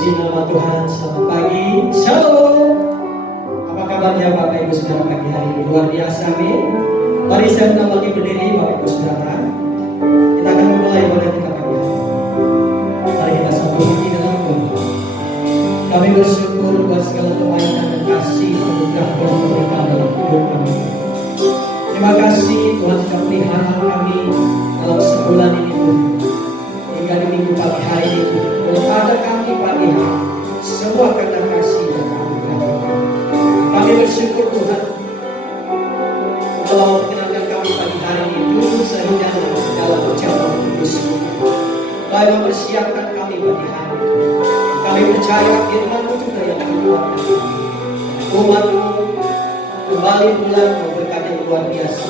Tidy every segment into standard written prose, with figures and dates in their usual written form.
Puji nama Tuhan, selamat pagi, Shalom. Apa kabarnya Bapak Ibu Saudara pagi hari ini? Luar biasa, amin. Mari saya undang lagi berdiri Bapak Ibu Saudara. Kita akan memulai ibadah kita pagi hari. Mari kita satu lagi dalam doa. Kami bersyukur buat segala kebaikan dan kasih anugerah yang memberikan dalam hidup kami. Terima kasih Tuhan sudah pelihara kami dalam sebulan ini Tuhan. Hingga di minggu pagi hari ini Tuhan, ada kami pagi hari, semua karena kasih dan anugerah. Kami bersyukur Tuhan telah memperkenankan kami pagi hari ini duduk sejenak dalam ucapan kudus. Baik mempersiapkan kami pagi hari ini. Kami percaya firman-Mu juga yang keluar dari kami. Umat-Mu kembali pulang berkat yang luar biasa.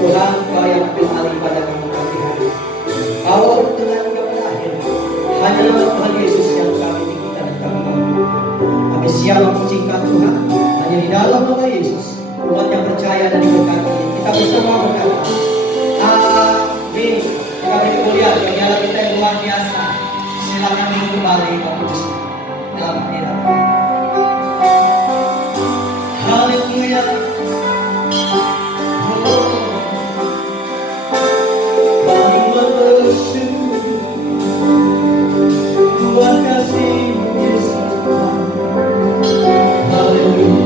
Tuhan, Kau yang ambil alih pada kami pagi hari. Bawa dengan yang berakhir. Hanya nama Tuhan Yesus yang kami tinggikan dan kami banggakan. Kami siap memujikan Tuhan. Hanya di dalam nama Yesus, umat yang percaya dan diberkati, kita bersama berkata, Amin. Kami kemuliaan, kami kita yang luar biasa. Silakan kembali fokus dalam hadirat. Haleluya. Kami bersyukur buat kasih-Mu Yesus. Haleluya.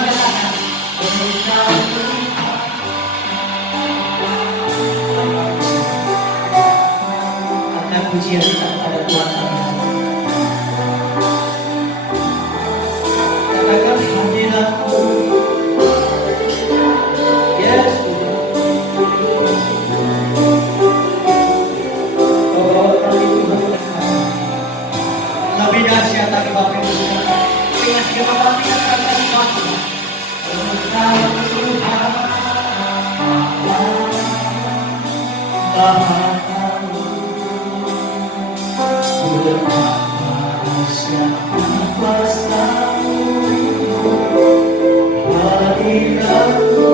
raga-raga. Angkat pujian kita kepada Tuhan kami. Katakan hadiratmu. Yes, Tuhan. Kau bawa kami Tuhan oleh kami. Lebih dahsyat lagi Bapak Ibu Saudara. Dengan segala hati yang kami nikmati. Engkau Tuhan Maha Tahu. Betapa dahsyat kuasa-Mu. Hadiratmu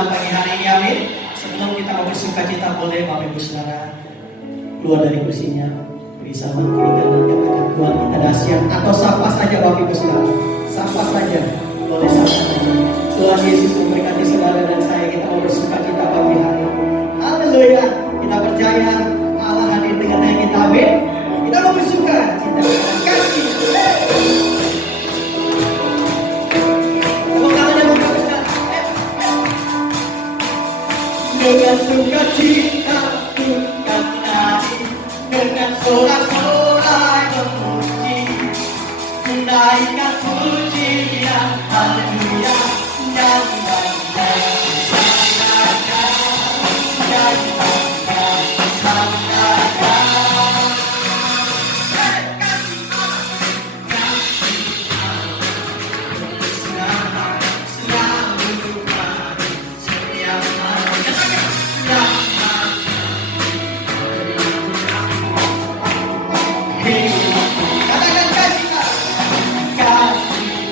Tuhan pagi hari ini, amin. Sebelum kita mau bersuka cita, boleh Bapak Ibu Saudara keluar dari kursinya, beri salam kiri kanan, katakan Tuhan kita dahsyat, atau sapa saja Bapak Ibu Saudara, sapa saja, boleh sapa saja. Tuhan Yesus memberkati saudara dan saya, kita mau bersuka cita pagi hari. Haleluya, kita percaya Allah hadir dengan kita, amin. Kita mau bersuka cita, kasih. Dengan sukacita bukan nari, dengan sorak-sorai memuji, menaikkan pujian, haleluya, nyanyi bangga, sanggakan, nyanyi bangga, sanggakan. Kasih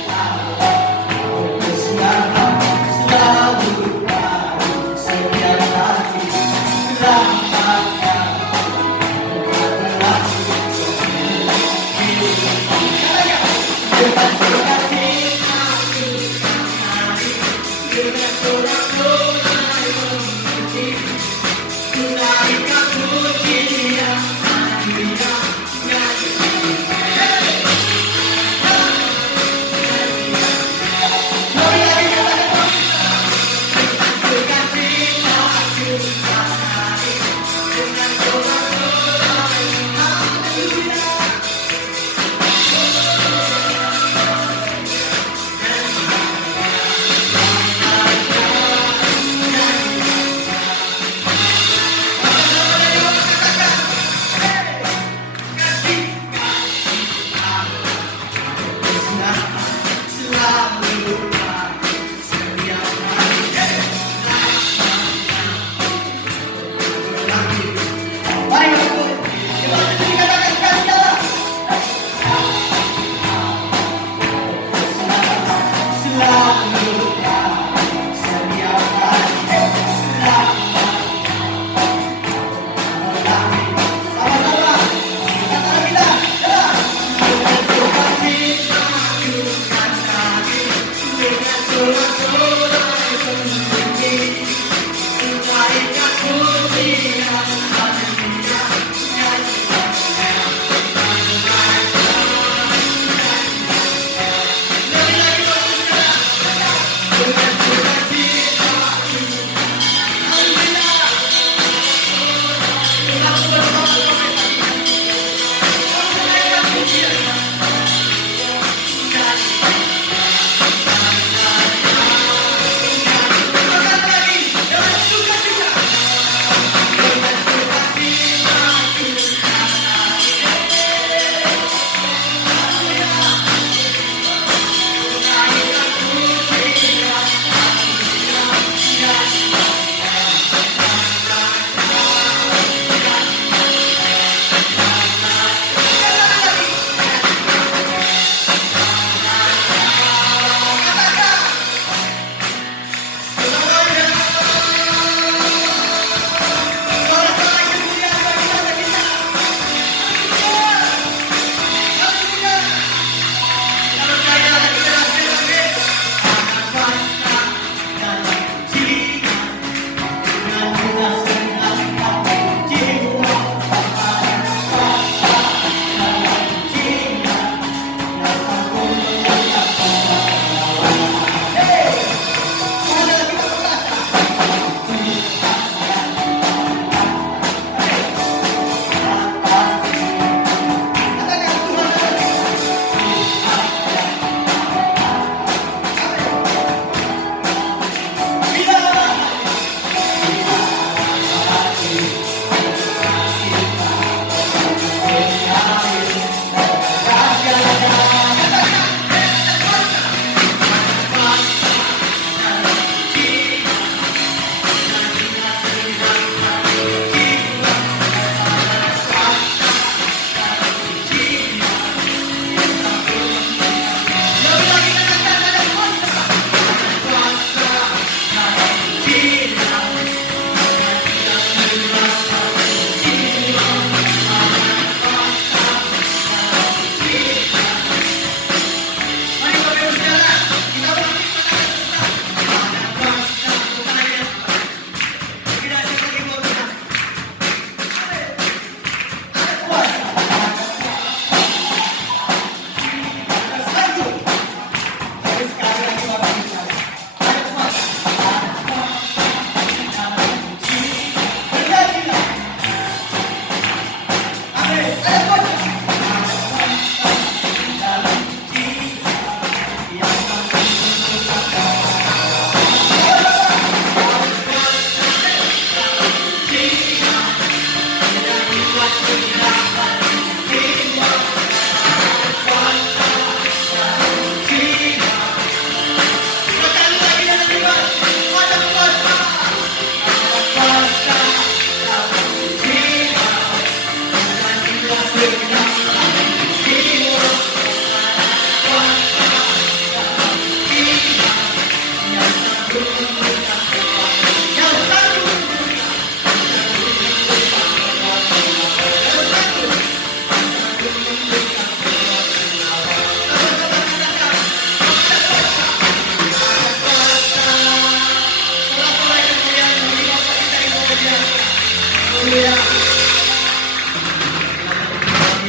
Haleluya.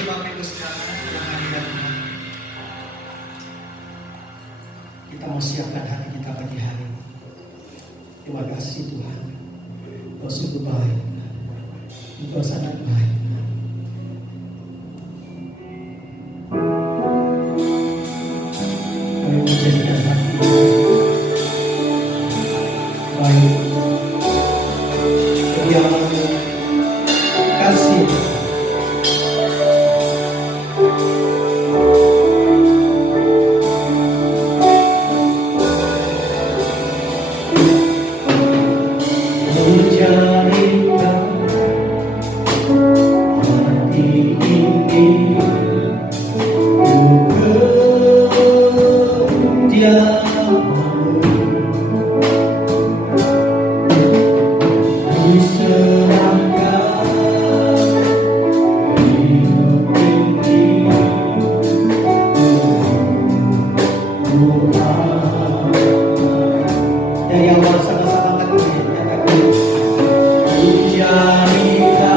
Bapak Ibu Saudara, kita mau siapkan hati kita pagi hari ini. Terima kasih Tuhan. Engkau sungguh baik. Engkau sangat baik. Kami menjadikan hati baik. Kediaman-Mu, kasih. Dari awal sama-sama kami nyatakan jadikan hati ini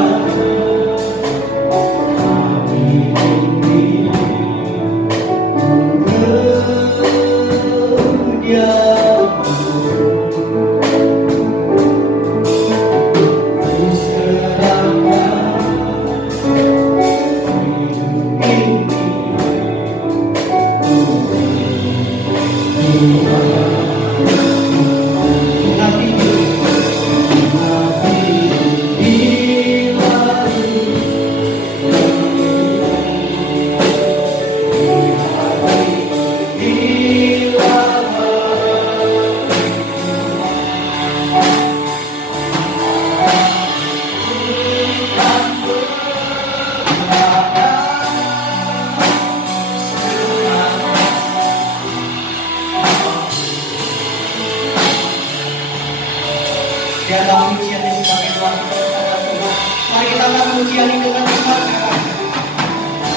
dalam pujian ini sebagai doa kita kepada Tuhan. Mari kita akan pujian ini dengan iman.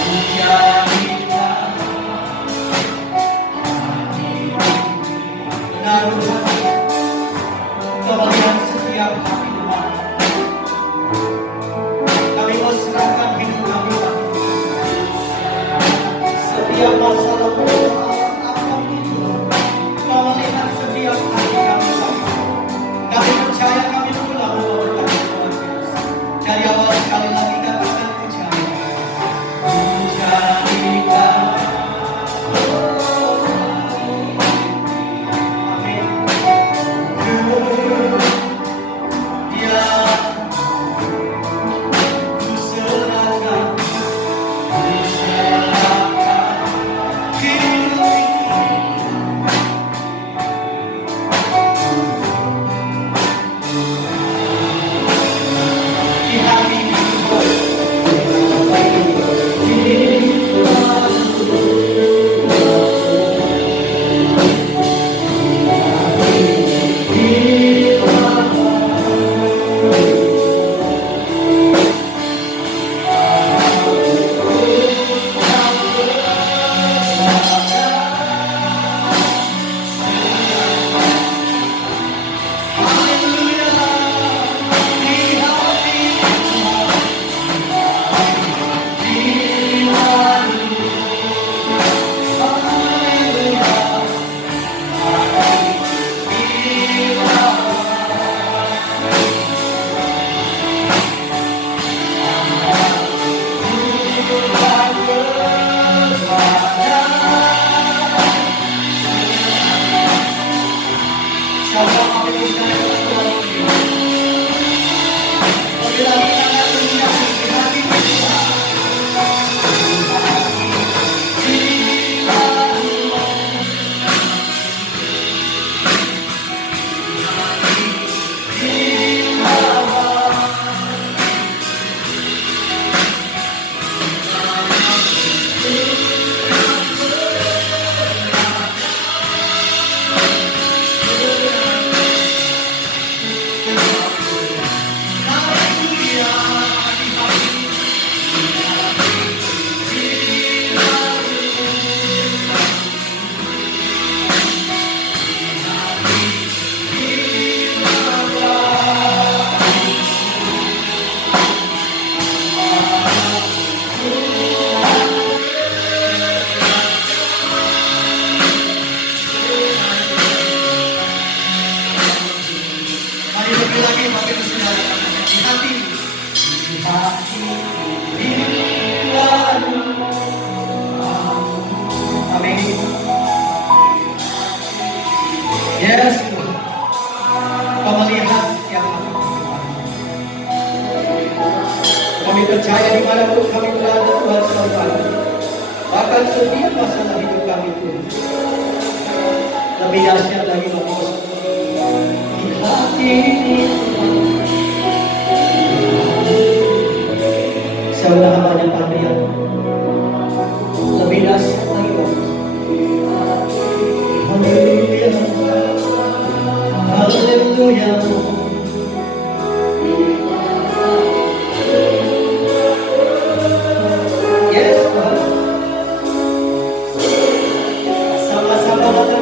Pujian kita benar Tuhan. Kau melihat setiap hati Tuhan. Kami mau serahkan hidup kami Tuhan. Setiap masalah apapun itu, Kau melihat setiap hati kami Tuhan. Kami percaya kami pulang membawakan Tuhan Yesus. Dari awal sekali lagi katakan pujian. Pujian kita. Amin. Dia ku serahkan hidup ini. Di hati ini Hallelujah. Bapak Ibu Saudara, di hati, di hati, di lalu. Amin. Yes, Tuhan. Kau melihat setiap kami percaya dimanapun kami berada, Tuhan selalu ada. Bahkan setiap masalah hidup kami, Tuhan. Lebih dahsyat lagi, Bapak Ibu. Di hati ini, saya banyak panggilan. Lebih dahsyat lagi, Bapak. Haleluya, haleluya. Yes, Tuhan. Sama-sama lagi.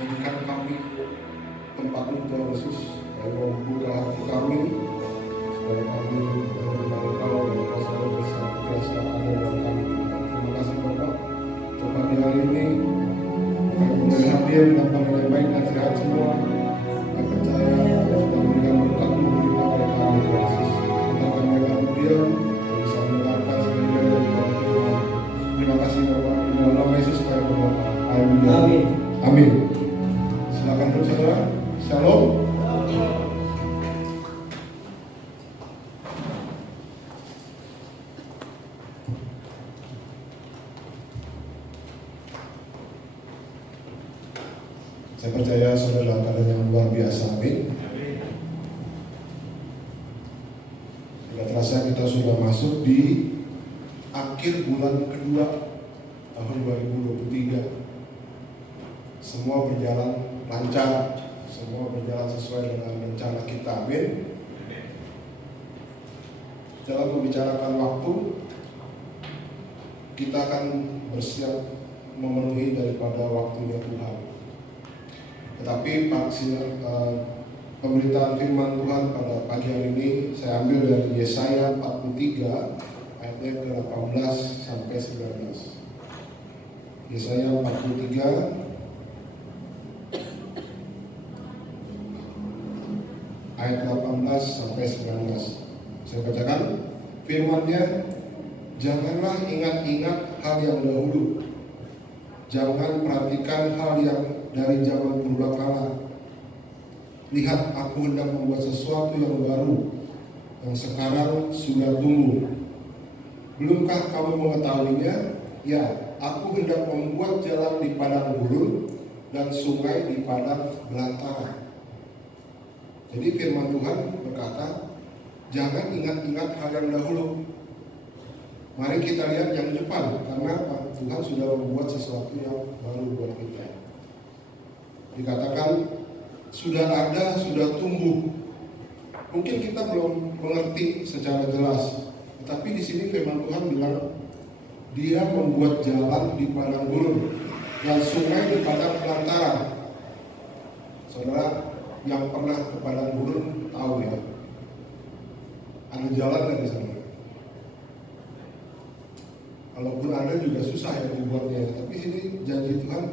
Jadikan kami tempat-Mu Tuhan Yesus, Kau buka hati kami supaya kami mengenal Engkau dan kuasa berkuasa ada dalam kami. Terima kasih Bapak. Untuk pagi hari ini kami boleh hadir dalam panggilan baik dan sehat semua. Kami percaya Kau sudah memberikan berkat-Mu kepada kami Tuhan Yesus. Kita akan mereka diam bisa mendengarkan sendiri dari Tuhan. Terima kasih Bapak. Di dalam nama Yesus kami berdoa. Amin. Amin. Silakan duduk saudara. Shalom. Saya percaya saudara dalam keadaan yang luar biasa. Amin. Tidak terasa kita sudah masuk di akhir bulan kedua tahun 2023. Semua berjalan lancar, semua berjalan sesuai dengan rencana kita. Amin. Dalam membicarakan waktu, kita akan bersiap memenuhi daripada waktunya Tuhan. Tetapi pemberitaan firman Tuhan pada pagi hari ini saya ambil dari Yesaya 43 ayatnya ke-18 sampai 19. Yesaya 43 ayat 18 sampai 19. Saya bacakan firman-Nya. Janganlah ingat-ingat hal yang dahulu. Jangan perhatikan hal yang dari zaman purbakala. Lihat, aku hendak membuat sesuatu yang baru, yang sekarang sudah tumbuh. Belumkah kamu mengetahuinya? Ya, aku hendak membuat jalan di padang gurun dan sungai di padang belantara. Jadi firman Tuhan berkata, jangan ingat-ingat hal yang dahulu. Mari kita lihat yang depan, karena Tuhan sudah membuat sesuatu yang baru buat kita. Dikatakan sudah ada, sudah tumbuh. Mungkin kita belum mengerti secara jelas, tetapi di sini firman Tuhan bilang, Dia membuat jalan di padang gurun dan sungai di padang belantara. Saudara yang pernah ke padang gurun tahu ya, ada jalan dari sana. Kalaupun ada juga susah ya dibuatnya. Tapi sini janji Tuhan,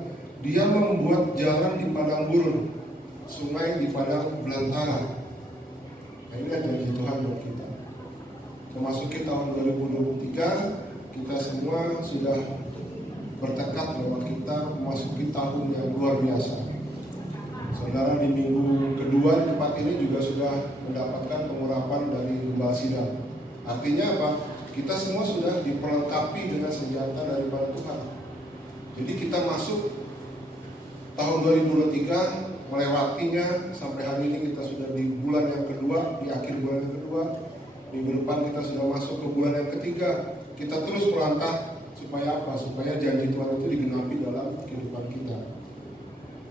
Dia membuat jalan di padang gurun, sungai di padang belantara. Nah, inilah janji Tuhan buat kita. Memasuki tahun 2023, kita semua sudah bertekad bahwa kita memasuki tahun yang luar biasa. Saudara di minggu kedua di tempat ini juga sudah mendapatkan pengurapan dari Gembala Sidang. Artinya apa? Kita semua sudah diperlengkapi dengan senjata daripada Tuhan. Jadi kita masuk tahun 2023, melewatinya sampai hari ini kita sudah di bulan yang kedua, di akhir bulan yang kedua. Minggu depan kita sudah masuk ke bulan yang ketiga. Kita terus melangkah supaya apa? Supaya janji Tuhan itu digenapi dalam kehidupan kita.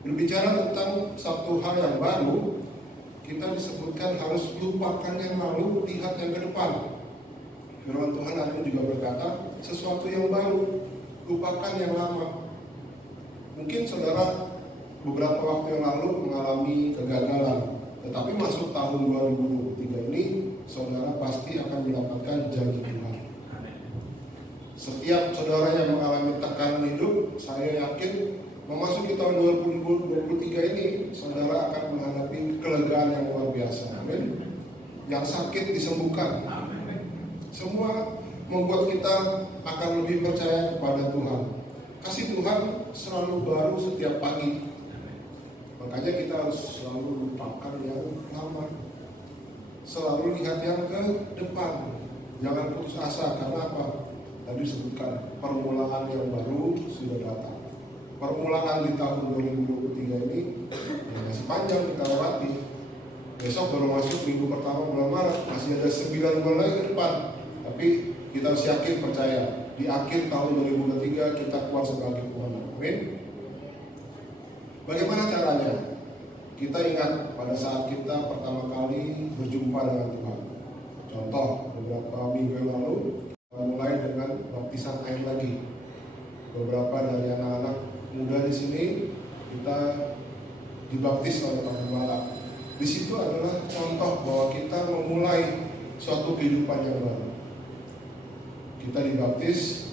Berbicara tentang satu hal yang baru, kita disebutkan harus lupakan yang lalu, lihat yang ke depan. Firman Tuhan hari ini juga berkata, sesuatu yang baru, lupakan yang lama. Mungkin saudara beberapa waktu yang lalu mengalami kegagalan, tetapi masuk tahun 2023 ini, saudara pasti akan mendapatkan janji Tuhan. Setiap saudara yang mengalami tekanan hidup, saya yakin memasuki tahun 2023 ini, saudara akan menghadapi kelegaan yang luar biasa. Amin. Yang sakit disembuhkan. Semua membuat kita akan lebih percaya kepada Tuhan. Kasih Tuhan selalu baru setiap pagi. Makanya kita harus selalu lupakan yang lama. Selalu lihat yang ke depan. Jangan putus asa, karena apa? Tadi disebutkan permulaan yang baru sudah datang. Permulaan di tahun 2023 ini ya masih panjang kita lewati. Besok baru masuk minggu pertama bulan Maret, masih ada 9 bulan lagi ke depan. Tapi kita harus yakin, percaya, di akhir tahun 2023 kita keluar sebagai pemenang. Amin. Bagaimana caranya? Kita ingat pada saat kita pertama kali berjumpa dengan Tuhan. Contoh, beberapa minggu yang lalu kita mulai dengan baptisan air lagi. Beberapa dari anak-anak muda di sini kita dibaptis oleh Pak Gembala. Di situ adalah contoh bahwa kita memulai suatu kehidupan yang baru. Kita dibaptis,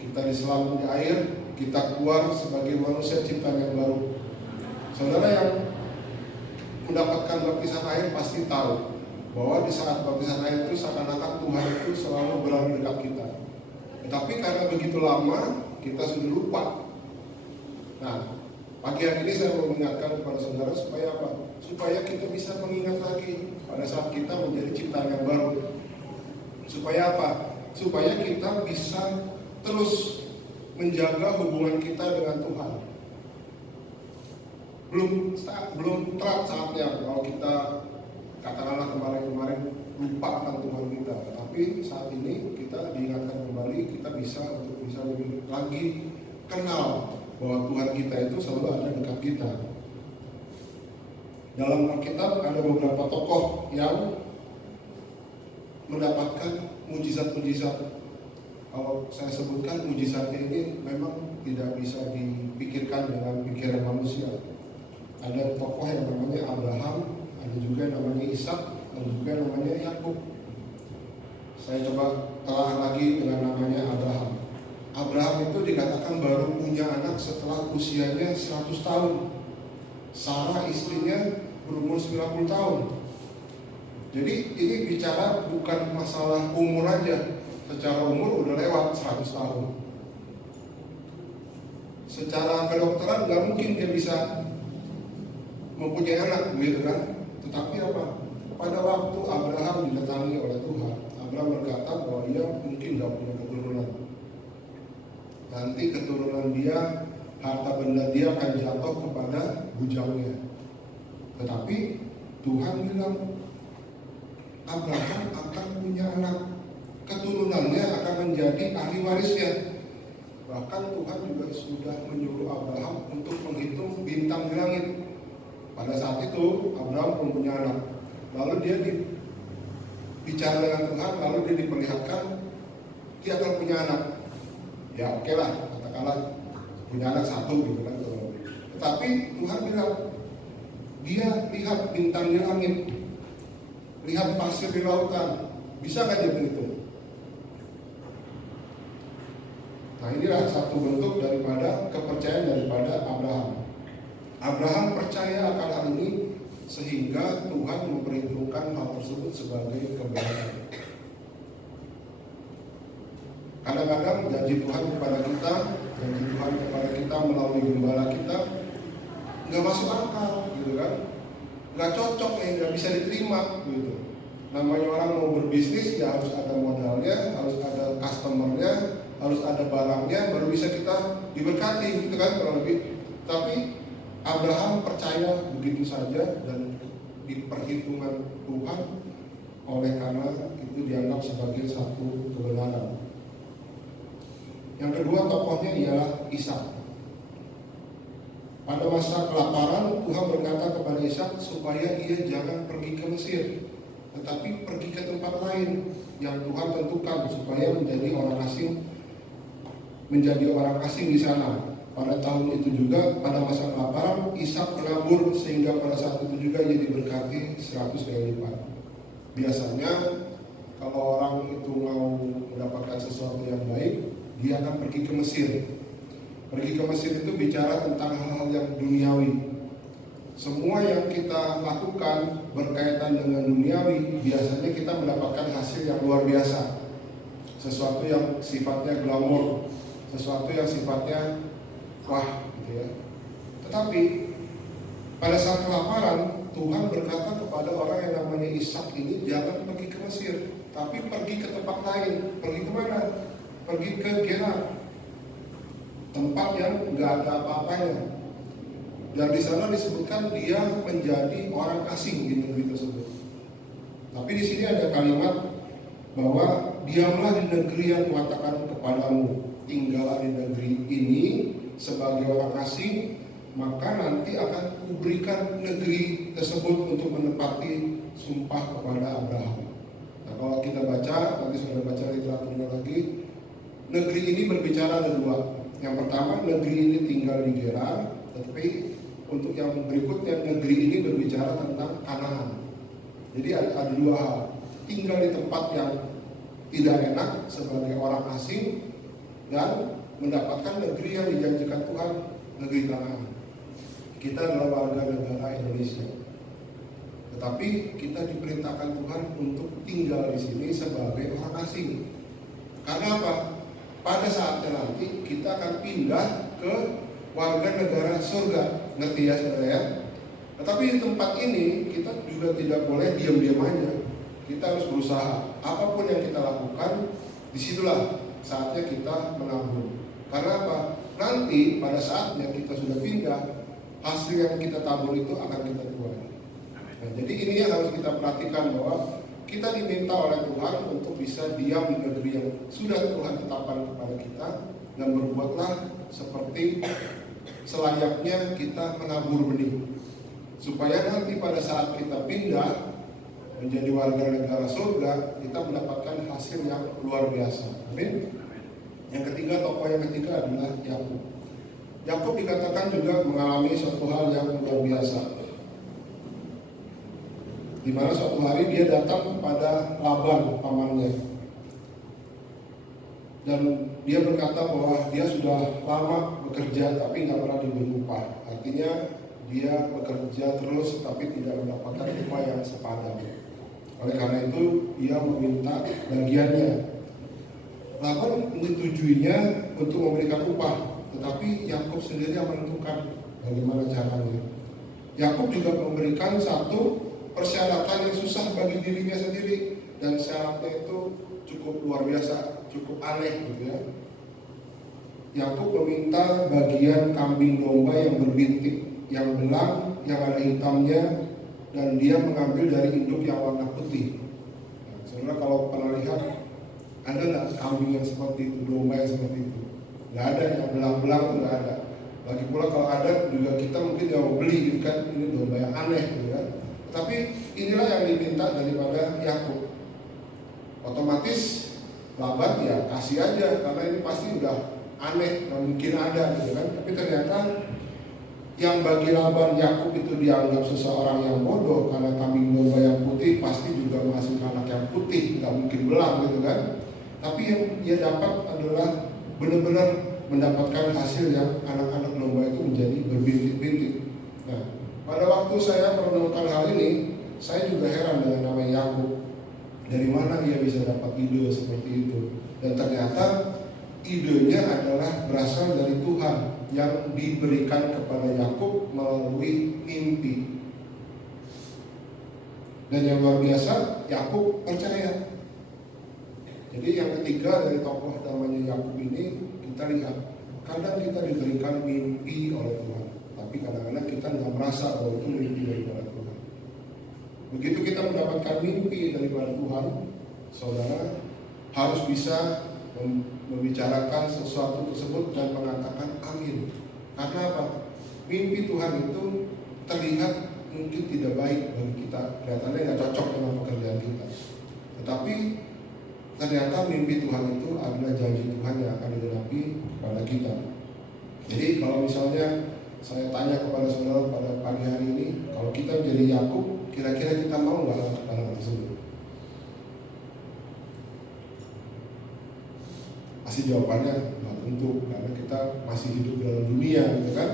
kita diselam di air, kita keluar sebagai manusia ciptaan yang baru. Saudara yang mendapatkan baptisan air pasti tahu bahwa di saat baptisan air itu seakan-akan Tuhan itu selalu berada dekat kita. Tetapi karena begitu lama kita sudah lupa. Nah, pagi hari ini saya mau mengingatkan kepada saudara supaya apa? Supaya kita bisa mengingat lagi pada saat kita menjadi ciptaan yang baru. Supaya apa? Supaya kita bisa terus menjaga hubungan kita dengan Tuhan. Belum terat saatnya kalau kita katakanlah kemarin-kemarin lupa akan Tuhan kita. Tapi saat ini kita diingatkan kembali, kita bisa lebih lagi kenal bahwa Tuhan kita itu selalu ada dekat kita. Dalam Alkitab ada beberapa tokoh yang mendapatkan mujizat-mujizat. Kalau saya sebutkan mujizatnya ini memang tidak bisa dipikirkan dengan pikiran manusia. Ada tokoh yang namanya Abraham, ada juga yang namanya Ishak, dan juga yang namanya Yakub. Saya coba telah lagi dengan namanya Abraham. Abraham itu dikatakan baru punya anak setelah usianya 100 tahun. Sarah istrinya berumur 90 tahun. Jadi ini bicara bukan masalah umur aja. Secara umur udah lewat 100 tahun. Secara kedokteran nggak mungkin dia bisa mempunyai anak, begitu kan? Tetapi apa? Pada waktu Abraham didatangi oleh Tuhan, Abraham berkata bahwa dia mungkin nggak punya keturunan. Nanti keturunan dia, harta benda dia akan jatuh kepada bujangnya. Tetapi Tuhan bilang, Abraham akan punya anak, keturunannya akan menjadi ahli warisnya. Bahkan Tuhan juga sudah menyuruh Abraham untuk menghitung bintang di langit. Pada saat itu Abraham belum punya anak. Lalu dia bicara dengan Tuhan, lalu dia diperlihatkan dia akan punya anak. Ya oke lah, katakanlah punya anak satu gitu kan. Tetapi Tuhan bilang, dia lihat bintang di langit, lihat pasir di lautan, bisa nggak dia berhitung? Nah inilah satu bentuk daripada kepercayaan daripada Abraham. Abraham percaya akan hal ini sehingga Tuhan memperhitungkan hal tersebut sebagai kebenaran. Kadang-kadang janji Tuhan kepada kita melalui gembala kita nggak masuk akal, gitu kan? Nggak cocok, nggak bisa diterima, gitu. Namanya orang mau berbisnis ya harus ada modalnya, harus ada customernya, harus ada barangnya, baru bisa kita diberkati, gitu kan kurang lebih. Tapi Abraham percaya begitu saja dan di perhitungan Tuhan, oleh karena itu dianggap sebagai satu kebenaran. Yang kedua tokohnya ialah Ishak. Pada masa kelaparan Tuhan berkata kepada Ishak supaya ia jangan pergi ke Mesir, tetapi pergi ke tempat lain yang Tuhan tentukan supaya menjadi orang asing di sana. Pada tahun itu juga, pada masa kelaparan, Ishak menabur sehingga pada saat itu juga ia diberkati 100 kali lipat. Biasanya kalau orang itu mau mendapatkan sesuatu yang baik, dia akan pergi ke Mesir. Pergi ke Mesir itu bicara tentang hal-hal yang duniawi. Semua yang kita lakukan berkaitan dengan duniawi, biasanya kita mendapatkan hasil yang luar biasa. Sesuatu yang sifatnya glamor, sesuatu yang sifatnya wah gitu ya. Tetapi pada saat kelaparan Tuhan berkata kepada orang yang namanya Ishak ini, jangan pergi ke Mesir, tapi pergi ke tempat lain. Pergi kemana? Pergi ke Gerar, tempat yang nggak ada apa-apanya. Dan di sana disebutkan dia menjadi orang asing di negeri tersebut. Tapi di sini ada kalimat bahwa diamlah di negeri yang kuatakan kepadamu, tinggallah di negeri ini sebagai orang asing, maka nanti akan kuberikan negeri tersebut untuk menepati sumpah kepada Abraham. Nah kalau kita baca, nanti sudah baca literaturnya lagi, negeri ini berbicara ada dua. Yang pertama, negeri ini tinggal di Gerar, tapi untuk yang berikutnya, negeri ini berbicara tentang Kanaan. Jadi ada dua hal, tinggal di tempat yang tidak enak sebagai orang asing, dan mendapatkan negeri yang dijanjikan Tuhan, negeri Kanaan. Kita adalah warga negara Indonesia, tetapi kita diperintahkan Tuhan untuk tinggal di sini sebagai orang asing. Karena apa? Pada saatnya nanti kita akan pindah ke warga negara surga, ngerti ya saudara ya? Tetapi di tempat ini kita juga tidak boleh diam-diam aja. Kita harus berusaha. Apapun yang kita lakukan, disitulah saatnya kita menabur. Karena apa? Nanti pada saatnya kita sudah pindah, hasil yang kita tabur itu akan kita tuai. Nah, jadi ini yang harus kita perhatikan, bahwa kita diminta oleh Tuhan untuk bisa diam di negeri yang sudah Tuhan tetapkan kepada kita, dan berbuatlah seperti selayaknya kita menabur benih, supaya nanti pada saat kita pindah menjadi warga negara surga, kita mendapatkan hasil yang luar biasa. Amin. Yang ketiga, tokoh yang ketiga adalah Yakub. Yakub dikatakan juga mengalami suatu hal yang luar biasa, di mana suatu hari dia datang kepada Laban pamannya, dan dia berkata bahwa dia sudah lama bekerja tapi nggak pernah diberi upah. Artinya dia bekerja terus tapi tidak mendapatkan upah yang sepadan. Oleh karena itu dia meminta bagiannya. Laban menyetujuinya untuk memberikan upah, tetapi Yakub sendiri yang menentukan bagaimana caranya. Yakub juga memberikan satu persyaratan yang susah bagi dirinya sendiri, dan syaratnya itu cukup luar biasa, cukup aneh gitu ya. Yakub meminta bagian kambing domba yang berbintik, yang belang, yang ada hitamnya, dan dia mengambil dari induk yang warna putih. Nah, saudara kalau pernah lihat, ada nggak kambing yang seperti itu, domba yang seperti itu? nggak ada yang belang-belang tuh nggak ada. Lagi pula kalau ada juga kita mungkin nggak mau beli gitu kan, ini domba yang aneh gitu kan. Tapi inilah yang diminta daripada Yakub. Otomatis Laban ya kasih aja karena ini pasti udah aneh, nggak mungkin ada gitu kan. Tapi ternyata yang bagi Laban Yakub itu dianggap seseorang yang bodoh karena kambing domba yang putih pasti juga menghasilkan anak yang putih, nggak mungkin belang gitu kan. Tapi yang dia dapat adalah benar-benar mendapatkan hasil yang anak-anak domba itu menjadi berbintik-bintik. Nah, pada waktu saya merenungkan hal ini, saya juga heran dengan nama Yakub. Dari mana ia bisa dapat ide seperti itu? Dan ternyata idenya adalah berasal dari Tuhan yang diberikan kepada Yakub melalui mimpi. Dan yang luar biasa, Yakub percaya. Jadi yang ketiga dari tokoh namanya Yakub ini, kita lihat, kadang kita diberikan mimpi oleh Tuhan, tapi kadang-kadang kita nggak merasa bahwa itu mimpi daripada Tuhan. Begitu kita mendapatkan mimpi daripada Tuhan, saudara harus bisa membicarakan sesuatu tersebut dan mengatakan amin. Karena apa? Mimpi Tuhan itu terlihat mungkin tidak baik bagi kita, kelihatannya nggak cocok dengan pekerjaan kita. Tetapi ternyata mimpi Tuhan itu adalah janji Tuhan yang akan digenapi kepada kita. Jadi kalau misalnya saya tanya kepada saudara pada pagi hari ini, kalau kita menjadi Yakub, kira-kira kita mau nggak hal tersebut? Pasti jawabannya nggak tentu, karena kita masih hidup dalam dunia, gitu kan?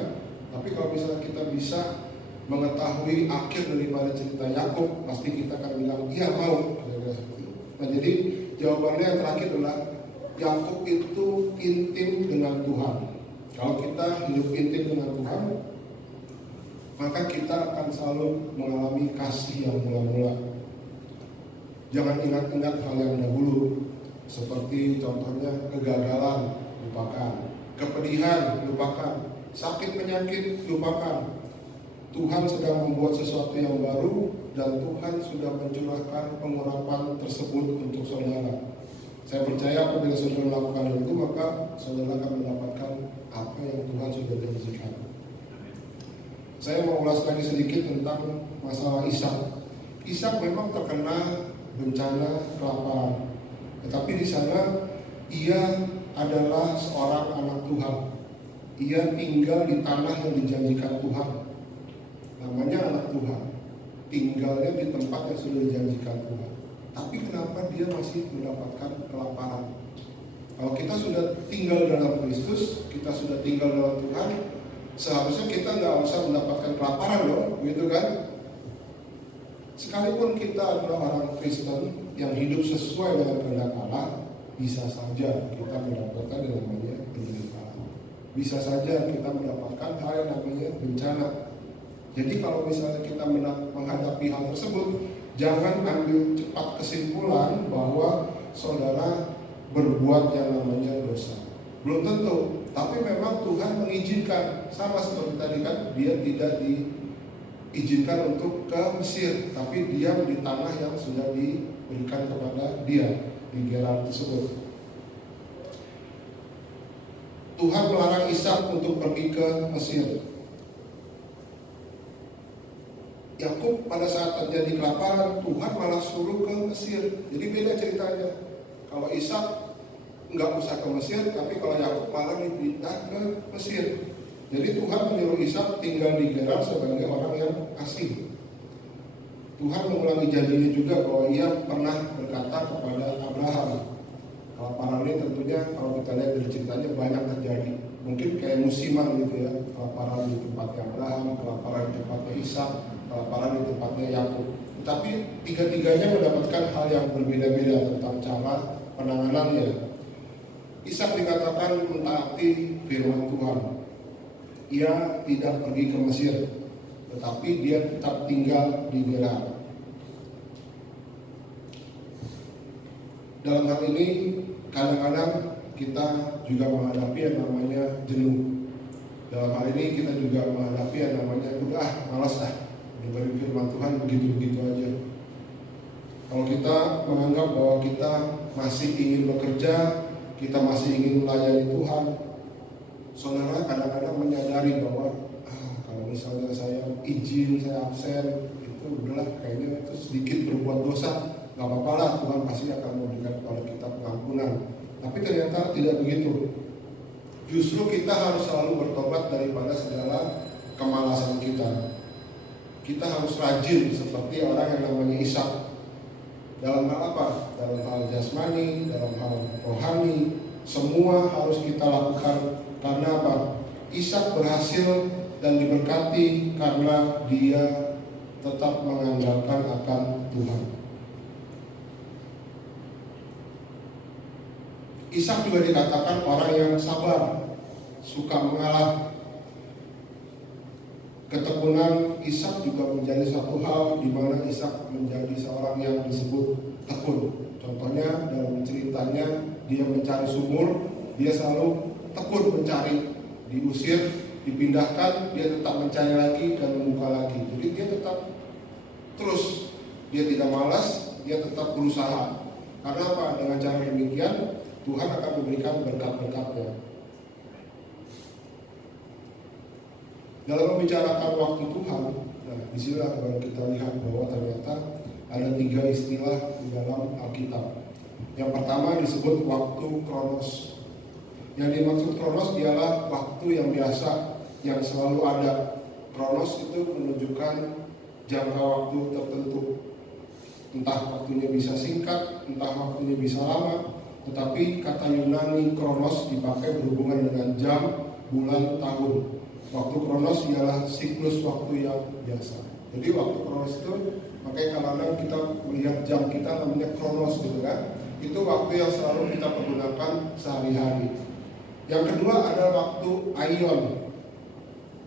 Tapi kalau misalnya kita bisa mengetahui akhir daripada cerita Yakub, pasti kita akan bilang iya mau. Nah, jadi jawabannya yang terakhir adalah Yakub itu intim dengan Tuhan. Kalau kita hidup intim dengan Tuhan, maka kita akan selalu mengalami kasih yang mula-mula. Jangan ingat-ingat hal yang dahulu, seperti contohnya kegagalan, lupakan. Kepedihan, lupakan. Sakit penyakit, lupakan. Tuhan sedang membuat sesuatu yang baru dan Tuhan sudah mencurahkan pengurapan tersebut untuk saudara. Saya percaya apabila saudara melakukan itu, maka saudara akan mendapatkan apa yang Tuhan sudah janjikan. Saya mau ulas lagi sedikit tentang masalah Ishak. Ishak memang terkena bencana kelaparan, tetapi di sana ia adalah seorang anak Tuhan. Ia tinggal di tanah yang dijanjikan Tuhan. Namanya anak Tuhan, tinggalnya di tempat yang sudah dijanjikan Tuhan. Tapi kenapa dia masih mendapatkan kelaparan? Kalau kita sudah tinggal dalam Kristus, kita sudah tinggal dalam Tuhan, seharusnya kita nggak usah mendapatkan kelaparan loh, gitu kan? Sekalipun kita adalah orang Kristen yang hidup sesuai dengan kehendak Allah, bisa saja kita mendapatkan yang namanya penderitaan. Bisa saja kita mendapatkan hal yang namanya bencana. Jadi kalau misalnya kita menghadapi hal tersebut, jangan ambil cepat kesimpulan bahwa saudara berbuat yang namanya dosa. Belum tentu, tapi memang Tuhan mengizinkan. Sama seperti tadi kan, dia tidak diizinkan untuk ke Mesir, tapi diam di tanah yang sudah diberikan kepada dia di Gerar tersebut. Tuhan melarang Ishak untuk pergi ke Mesir. Yakub pada saat terjadi kelaparan, Tuhan malah suruh ke Mesir. Jadi beda ceritanya. Kalau Ishak nggak usah ke Mesir, tapi kalau Yakub malah dipindah ke Mesir. Jadi Tuhan menyuruh Ishak tinggal di Gerar sebagai orang yang asing. Tuhan mengulangi janjinya juga bahwa ia pernah berkata kepada Abraham. Kelaparan ini tentunya kalau kita lihat dari ceritanya banyak terjadi. Mungkin kayak musiman gitu ya. Kelaparan di tempatnya Abraham, kelaparan di tempatnya Ishak, kelaparan di tempatnya Yakub. Tetapi tiga-tiganya mendapatkan hal yang berbeda-beda tentang cara penanganannya. Ishak dikatakan mentaati firman Tuhan. Ia tidak pergi ke Mesir, tetapi dia tetap tinggal di Gerar. Dalam hal ini kadang-kadang kita juga menghadapi yang namanya jenuh. Dalam hal ini kita juga menghadapi yang namanya malas dengerin firman Tuhan begitu-begitu aja. Kalau kita menganggap bahwa kita masih ingin bekerja, kita masih ingin melayani Tuhan, saudara kadang-kadang menyadari bahwa kalau misalnya saya izin, saya absen, itu udahlah kayaknya itu sedikit berbuat dosa, nggak apa-apa lah, Tuhan pasti akan memberikan kepada kita pengampunan. Tapi ternyata tidak begitu. Justru kita harus selalu bertobat daripada segala kemalasan kita. Kita harus rajin seperti orang yang namanya Ishak. Dalam hal apa? Dalam hal jasmani, dalam hal rohani, semua harus kita lakukan. Karena apa? Ishak berhasil dan diberkati karena dia tetap mengandalkan akan Tuhan. Ishak juga dikatakan orang yang sabar, suka mengalah. Ketekunan Ishak juga menjadi satu hal di mana Ishak menjadi seorang yang disebut tekun. Contohnya dalam ceritanya dia mencari sumur, dia selalu tekun mencari, diusir, dipindahkan, dia tetap mencari lagi dan membuka lagi. Jadi dia tetap terus, dia tidak malas, dia tetap berusaha. Karena apa? Dengan cara demikian Tuhan akan memberikan berkat-berkatnya. Dalam membicarakan waktu Tuhan, nah disinilah baru kita lihat bahwa ternyata ada 3 istilah di dalam Alkitab. Yang pertama disebut waktu kronos. Yang dimaksud kronos ialah waktu yang biasa, yang selalu ada. Kronos itu menunjukkan jangka waktu tertentu. Entah waktunya bisa singkat, entah waktunya bisa lama. Tetapi kata Yunani kronos dipakai berhubungan dengan jam, bulan, tahun. Waktu kronos ialah siklus waktu yang biasa. Jadi waktu kronos itu, makanya kadang-kadang kita melihat jam kita namanya kronos gitu kan. Itu waktu yang selalu kita pergunakan sehari-hari. Yang kedua ada waktu aion.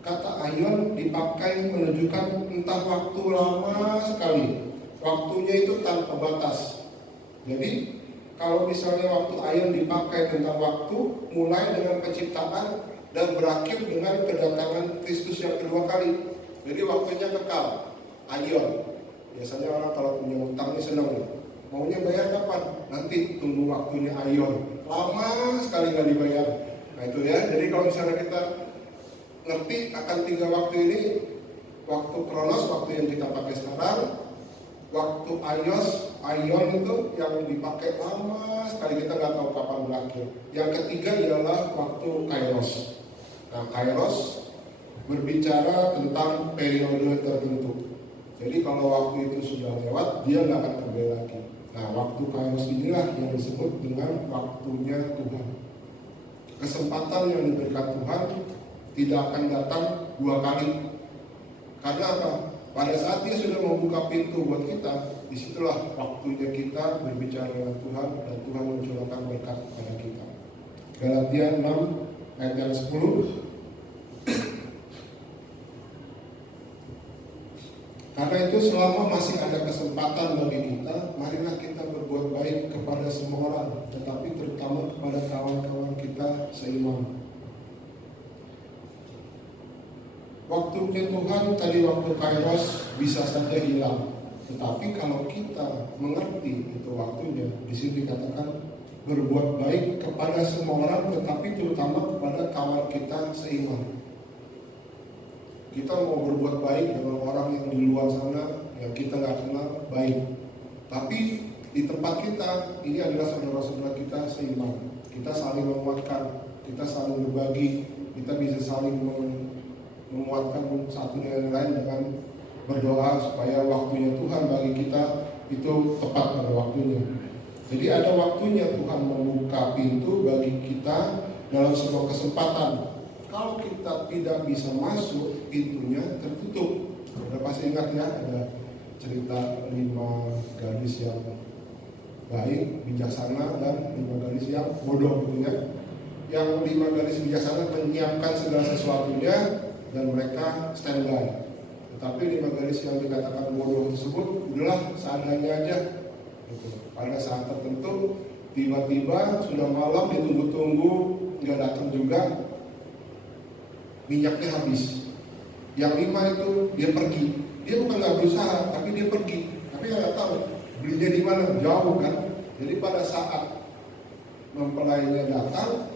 Kata aion dipakai menunjukkan entah waktu lama sekali. Waktunya itu tanpa batas. Jadi kalau misalnya waktu aion dipakai tentang waktu, mulai dengan penciptaan dan berakhir dengan kedatangan Kristus yang kedua kali. Jadi waktunya kekal, aion. Biasanya orang kalau punya utang ini senang nih. Maunya bayar kapan? Nanti tunggu waktunya aion. Lama sekali nggak dibayar. Nah itu ya. Jadi kalau misalnya kita ngerti akan 3 waktu ini, waktu kronos, waktu yang kita pakai sekarang, waktu aion itu yang dipakai lama sekali, kita nggak tahu kapan berakhir. Yang ketiga ialah waktu kairos. Nah, kairos berbicara tentang periode tertentu. Jadi kalau waktu itu sudah lewat, dia nggak akan kembali lagi. Nah, waktu kairos inilah yang disebut dengan waktunya Tuhan. Kesempatan yang diberikan Tuhan tidak akan datang 2 kali. Karena apa? Pada saat dia sudah membuka pintu buat kita, disitulah waktunya kita berbicara dengan Tuhan dan Tuhan mencurahkan berkat kepada kita. Galatia 6 ayat yang 10. Karena itu selama masih ada kesempatan bagi kita, marilah kita berbuat baik kepada semua orang, tetapi terutama kepada kawan-kawan kita seiman. Waktunya Tuhan tadi waktu kairos bisa saja hilang, tetapi kalau kita mengerti itu waktunya, di sini dikatakan berbuat baik kepada semua orang, tetapi terutama kepada kawan kita seiman. Kita mau berbuat baik dengan orang yang di luar sana yang kita nggak kenal baik, tapi di tempat kita ini adalah saudara-saudara kita seiman. Kita saling menguatkan, kita saling berbagi, kita bisa saling menguatkan satu dengan lain dengan berdoa supaya waktunya Tuhan bagi kita itu tepat pada waktunya. Jadi ada waktunya Tuhan membuka pintu bagi kita dalam sebuah kesempatan. Kalau kita tidak bisa masuk, pintunya tertutup. Sudah pasti ingat ya, ada cerita 5 gadis yang baik, bijaksana, dan 5 gadis yang bodoh gitu ya. Yang 5 gadis bijaksana menyiapkan segala sesuatunya dan mereka standby. Tetapi 5 gadis yang dikatakan bodoh tersebut, udahlah seadanya aja. Gitu. Pada saat tertentu, tiba-tiba sudah malam, ditunggu-tunggu, nggak datang juga, minyaknya habis. Yang 5 itu dia pergi. Dia bukan nggak berusaha, tapi dia pergi. Tapi nggak tahu belinya di mana, jauh kan. Jadi pada saat mempelainya datang,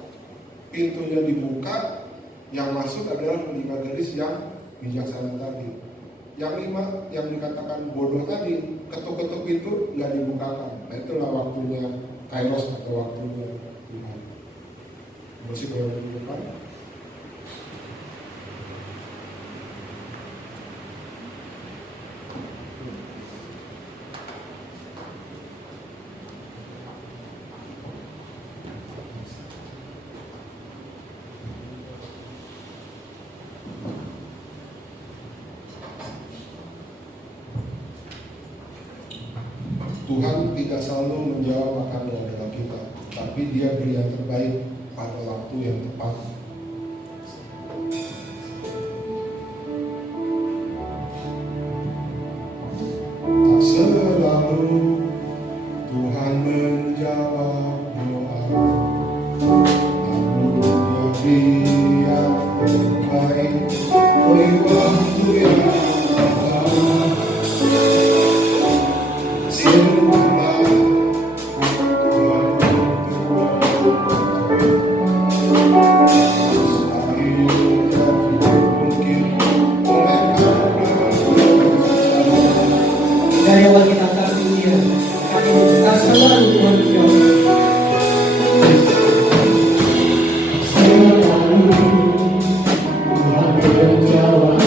pintunya dibuka, Yang masuk adalah 5 gadis yang bijaksana tadi. Yang 5 yang dikatakan bodoh tadi, ketuk-ketuk pintu nggak dibukakan. Nah itulah waktunya Kairos atau waktunya Tuhan. Masih boleh dibuka. Tuhan tidak selalu menjawab akan doa-doa kita, tapi Dia beri yang terbaik pada waktu yang tepat. Tak selalu Tuhan menjawab doa, namun Dia beri yang terbaik oleh waktu yang tepat. Dari awal kita tak dunia, kita selalu Tuhan jawab. Selalu Tuhan menjawab.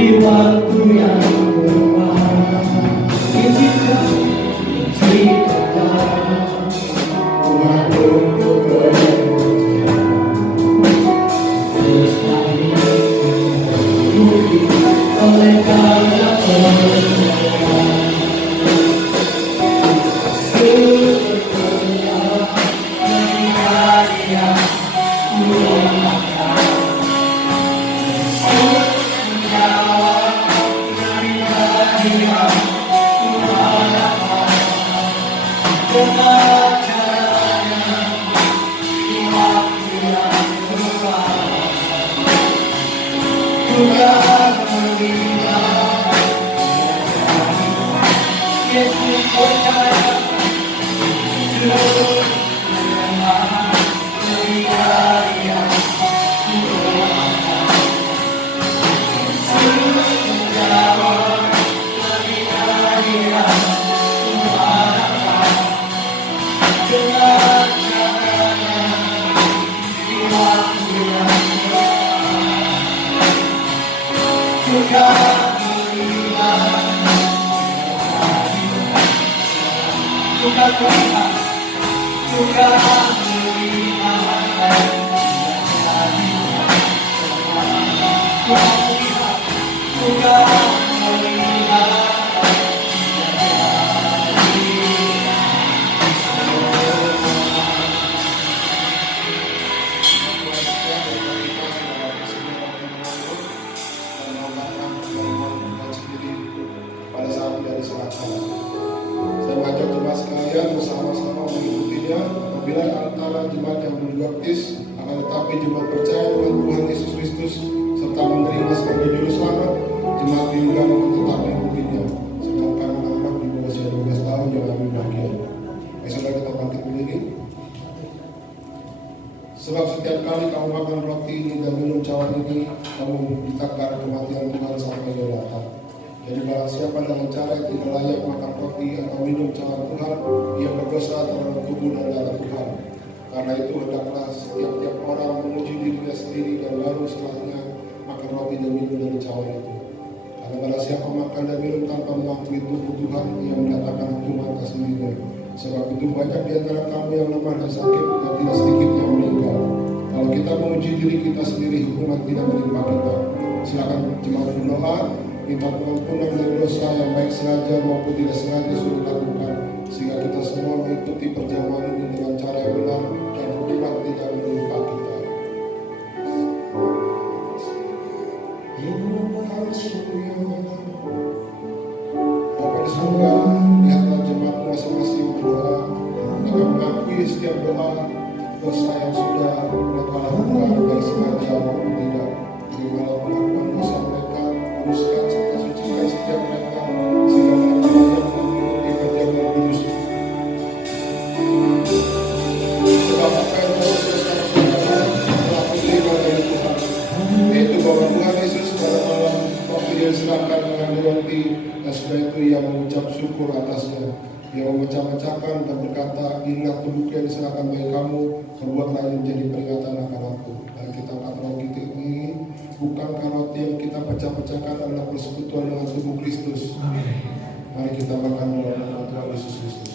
Di waktu yang tepat, izinkan ceritakan Tuhan untuk bekerja. Terus kami diikuti oleh karya percaya. Sepertinya melihat Dia menyelamatkan. Menjawab melihat Dia menyelamatkan. Dengan caranya di waktu yang tepat. Tuhan melihat Yesus percaya terus menerima melihat Dia menyelamatkan. Menjawab melihat Dia menyelamatkan. Dengan caranya di waktu yang tepat. Tuhan melihat, Tuhan melihat, Tuhan melihat, Tuhan melihat, Tuhan melihat. Pada saat dia diserahkan, saya mengajak jemaat sekalian bersama-sama mengikutinya. Apabila antara jemaat yang belum baptis, akan tetapi jemaat percaya dengan Tuhan Yesus Kristus serta menerima sebagai juru selamat, jemaat diundang untuk tetap mengikutinya. Sedangkan anak-anak di bawah usia 12 tahun jangan ambil bagian. Saudara kita bangkit berdiri. Sebab setiap kali kamu makan roti ini dan minum cawan ini, kamu ditakar kematian Tuhan sampai dia datang. Jadi barang siapa dengan cara yang tidak layak makan roti atau minum cawan Tuhan, ia berdosa terhadap tubuh dan darah Tuhan. Karena itu hendaklah setiap orang menguji dirinya sendiri dan baru setelahnya makan roti dan minum dari cawan itu. Karena barang siapa makan dan minum tanpa mengakui tubuh Tuhan, ia mendatangkan hukuman atas dirinya. Sebab itu banyak di antara kamu yang lemah dan sakit dan tidak sedikit yang meninggal. Kalau kita menguji diri kita sendiri, hukuman tidak menimpa kita. Silakan jemaat berdoa, minta pengampunan dari dosa yang baik sengaja maupun tidak sengaja sudah lakukan, sehingga kita semua mengikuti perjamuan ini dengan cara yang benar dan hukuman tidak menimpa kita. Bapa di surga, lihatlah jemaat masing-masing berdoa dengan mengakui setiap doa dosa yang sudah mereka lakukan baik sengaja maupun tidak. Terimalah pengakuan dosa mereka, uruskan serta sucikan setiap mereka sehingga mereka yang mengikuti perjamuan kudus. syukur atasnya. Dia memecah-mecahkan dan berkata, ingat tubuhku yang diserahkan bagi kamu, perbuatlah ini menjadi peringatan akan aku. Mari kita angkat roti ini. Bukankah roti yang kita pecah-pecahkan adalah persekutuan dengan tubuh Kristus? Mari kita makan dalam nama Tuhan Yesus Kristus.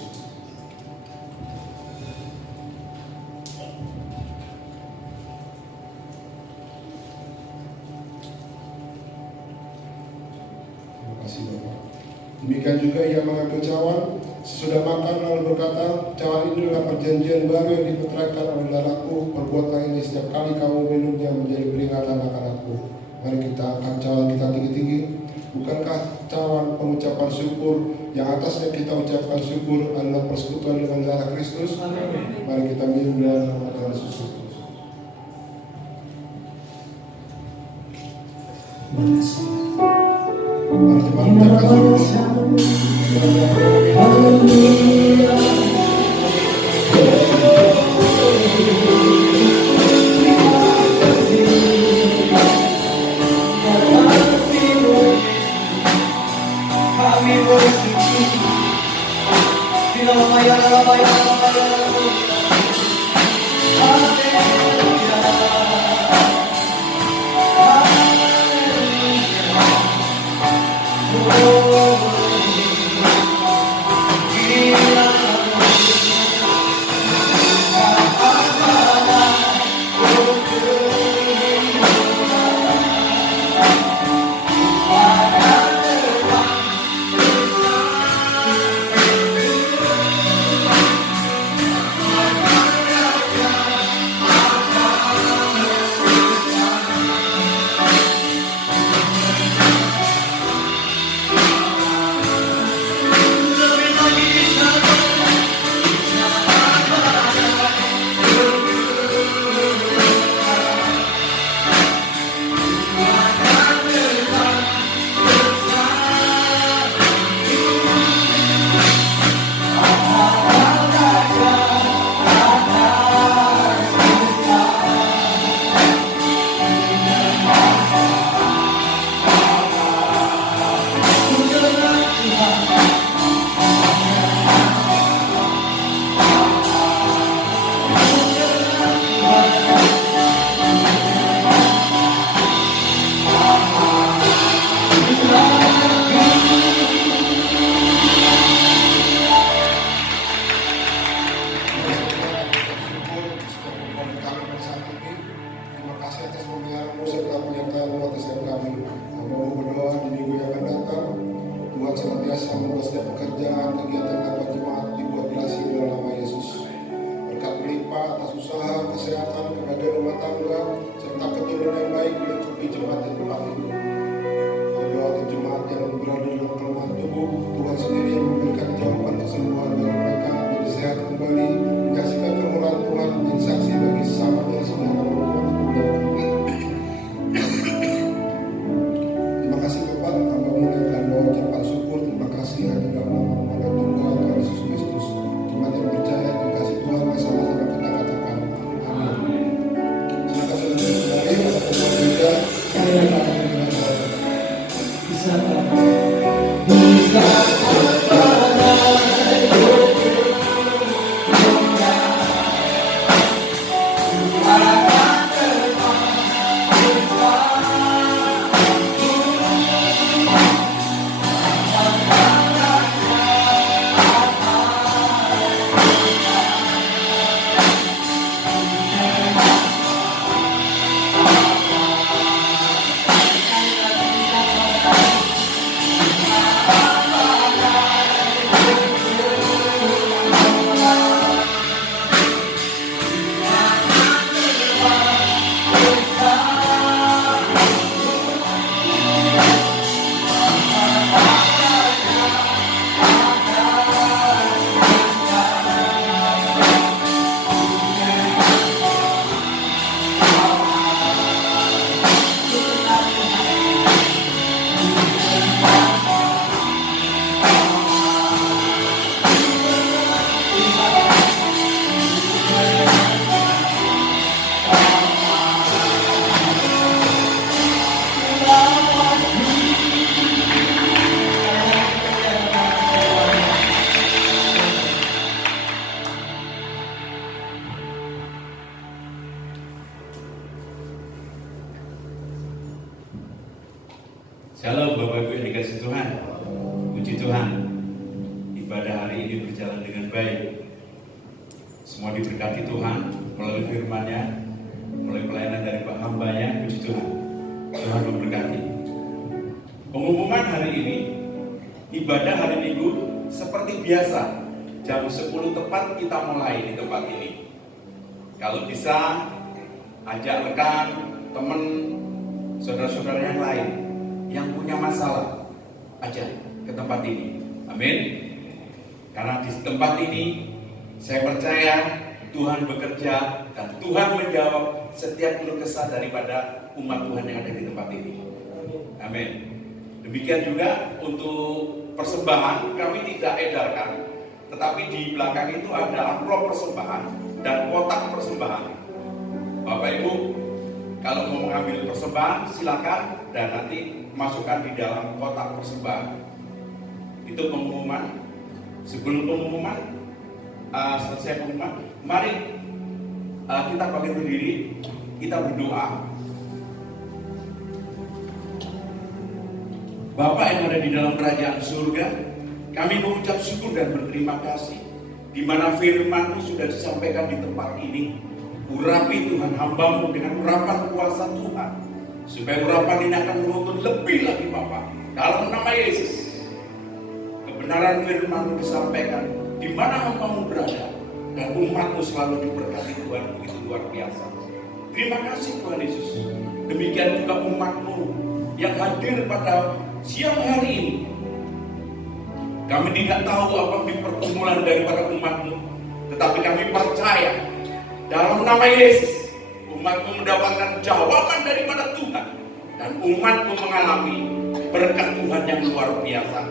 Terima kasih Bapak. Demikian juga ia mengambil cawan. Sesudah makan lalu berkata, cawan ini adalah perjanjian baru yang dipeteraikan oleh darahku. Perbuatlah ini setiap kali kamu minumnya menjadi peringatan akan aku. Mari kita angkat cawan kita tinggi-tinggi. Bukankah cawan pengucapan syukur yang atasnya kita ucapkan syukur adalah persekutuan dengan darah Kristus? Mari kita minum dalam nama Tuhan Yesus Kristus. Mari jemaat ucapkan syukur. Shalom Bapak Ibu yang dikasihi Tuhan. Puji Tuhan, ibadah hari ini berjalan dengan baik. Semua diberkati Tuhan melalui firman-Nya, melalui pelayanan dari Pak hamba-Nya. Puji Tuhan, Tuhan memberkati. Pengumuman hari ini, ibadah hari Minggu seperti biasa, jam 10 tepat kita mulai di tempat ini. Kalau bisa, ajak rekan, teman, saudara-saudara yang lain yang punya masalah, ajak ke tempat ini. Amin. Karena di tempat ini saya percaya Tuhan bekerja dan Tuhan menjawab setiap keluh kesah daripada umat Tuhan yang ada di tempat ini. Amin. Demikian juga untuk persembahan kami tidak edarkan, tetapi di belakang itu ada amplop persembahan dan kotak persembahan. Bapak Ibu, kalau mau mengambil persembahan silakan dan nanti masukkan di dalam kotak persembahan. Itu pengumuman. Sebelum pengumuman, selesai pengumuman, mari kita bangkit berdiri, kita berdoa. Bapa yang ada di dalam kerajaan surga, kami mengucap syukur dan berterima kasih di mana firman-Mu sudah disampaikan di tempat ini. Urapi Tuhan hamba-Mu dengan urapan kuasa Tuhan, supaya urapan ini akan menuntun lebih lagi Bapa. Dalam nama Yesus, kebenaran firman-Mu disampaikan di mana hamba-Mu berada, dan umat-Mu selalu diberkati Tuhan begitu luar biasa. Terima kasih Tuhan Yesus. Demikian juga umat-Mu yang hadir pada siang hari ini. Kami tidak tahu apa pergumulan daripada umat-Mu, tetapi kami percaya dalam nama Yesus, umat-Mu mendapatkan jawaban daripada Tuhan, dan umat-Mu mengalami berkat Tuhan yang luar biasa.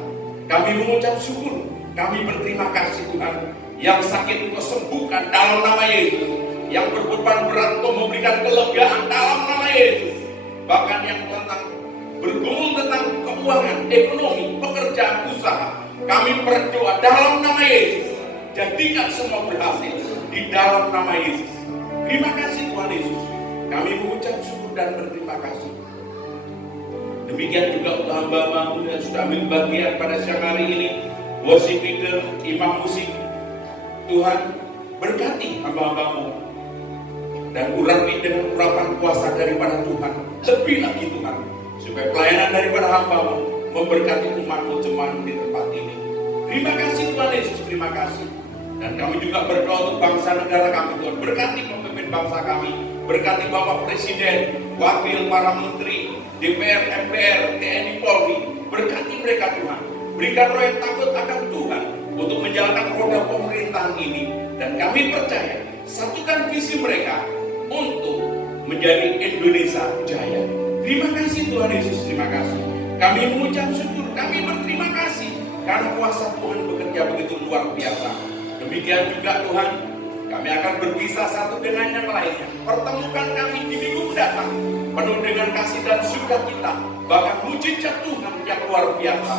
Kami mengucap syukur, kami berterima kasih Tuhan. Yang sakit Engkau sembuhkan dalam nama Yesus, yang berbeban berat Engkau memberikan kelegaan dalam nama Yesus. Bahkan yang bergumul tentang keuangan, ekonomi, pekerjaan, usaha, kami berdoa dalam nama Yesus, jadikan semua berhasil di dalam nama Yesus. Terima kasih Tuhan Yesus. Kami mengucap syukur dan berterima kasih. Demikian juga untuk hamba-Mu yang sudah ambil bagian pada siang hari ini, worship leader, imam musik. Tuhan berkati hamba-Mu dan urapi dengan urapan kuasa daripada Tuhan. Lebih lagi Tuhan, supaya pelayanan daripada hamba-Mu memberkati umat-Mu jemaat di tempat ini. Terima kasih Tuhan Yesus, terima kasih. Dan kami juga berdoa untuk bangsa negara kami Tuhan. Berkati pemimpin bangsa kami, berkati Bapak Presiden, Wakil, para Menteri, DPR, MPR, TNI, Polri. Berkati mereka Tuhan. Berikan roh yang takut akan Tuhan untuk menjalankan roda pemerintahan ini. Dan kami percaya, satukan visi mereka untuk menjadi Indonesia jaya. Terima kasih Tuhan Yesus, terima kasih. Kami mengucap syukur, kami berterima kasih karena kuasa Tuhan bekerja begitu luar biasa. Demikian juga Tuhan, kami akan berpisah satu dengan yang lainnya. Pertemukan kami di minggu mendatang penuh dengan kasih dan sukacita, bahkan mujizat Tuhan yang luar biasa.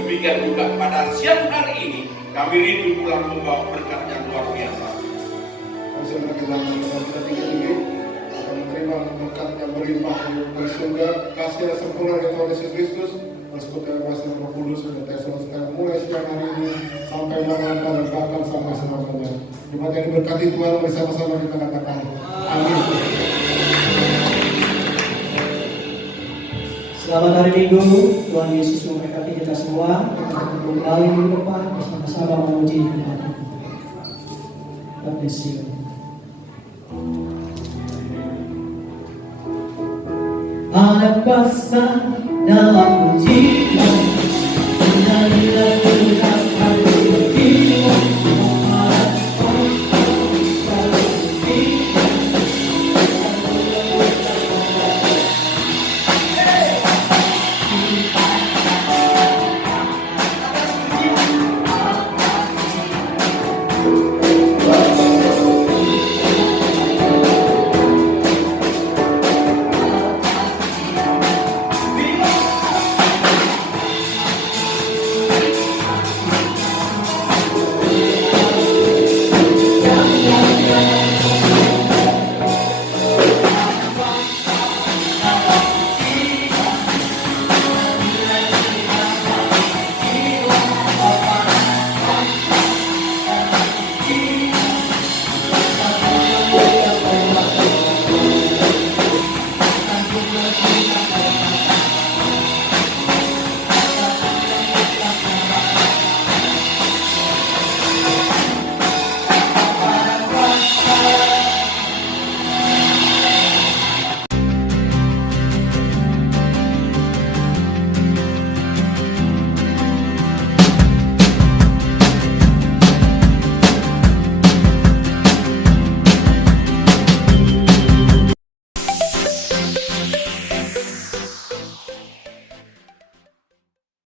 Demikian juga pada siang hari ini kami rindu pulang membawa berkat yang luar biasa. Bersama kita tinggi-tinggi akan menerima berkat yang berlimpah dari surga, kasih yang sempurna dari Tuhan Yesus Kristus, bersekutu dengan kuasa Roh Kudus dan Yesus sekarang mulai siang hari ini sampai malam dan bahkan sampai selamanya. Jemaat yang diberkati Tuhan, bersama-sama kita katakan amin. Selamat hari Minggu, Tuhan Yesus memberkati kita semua. Kita bertemu kembali minggu depan bersama-sama memuji Tuhan. God bless you. Ada kuasa dalam puji